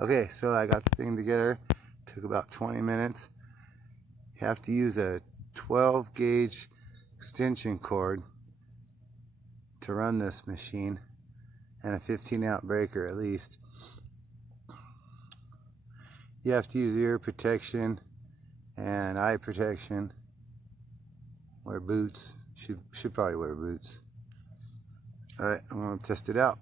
Okay, so I got the thing together. Took about 20 minutes. You have to use a 12 gauge extension cord to run this machine, and a 15-amp breaker at least. You have to use ear protection and eye protection. Wear boots. Should probably wear boots. Alright, I'm gonna test it out.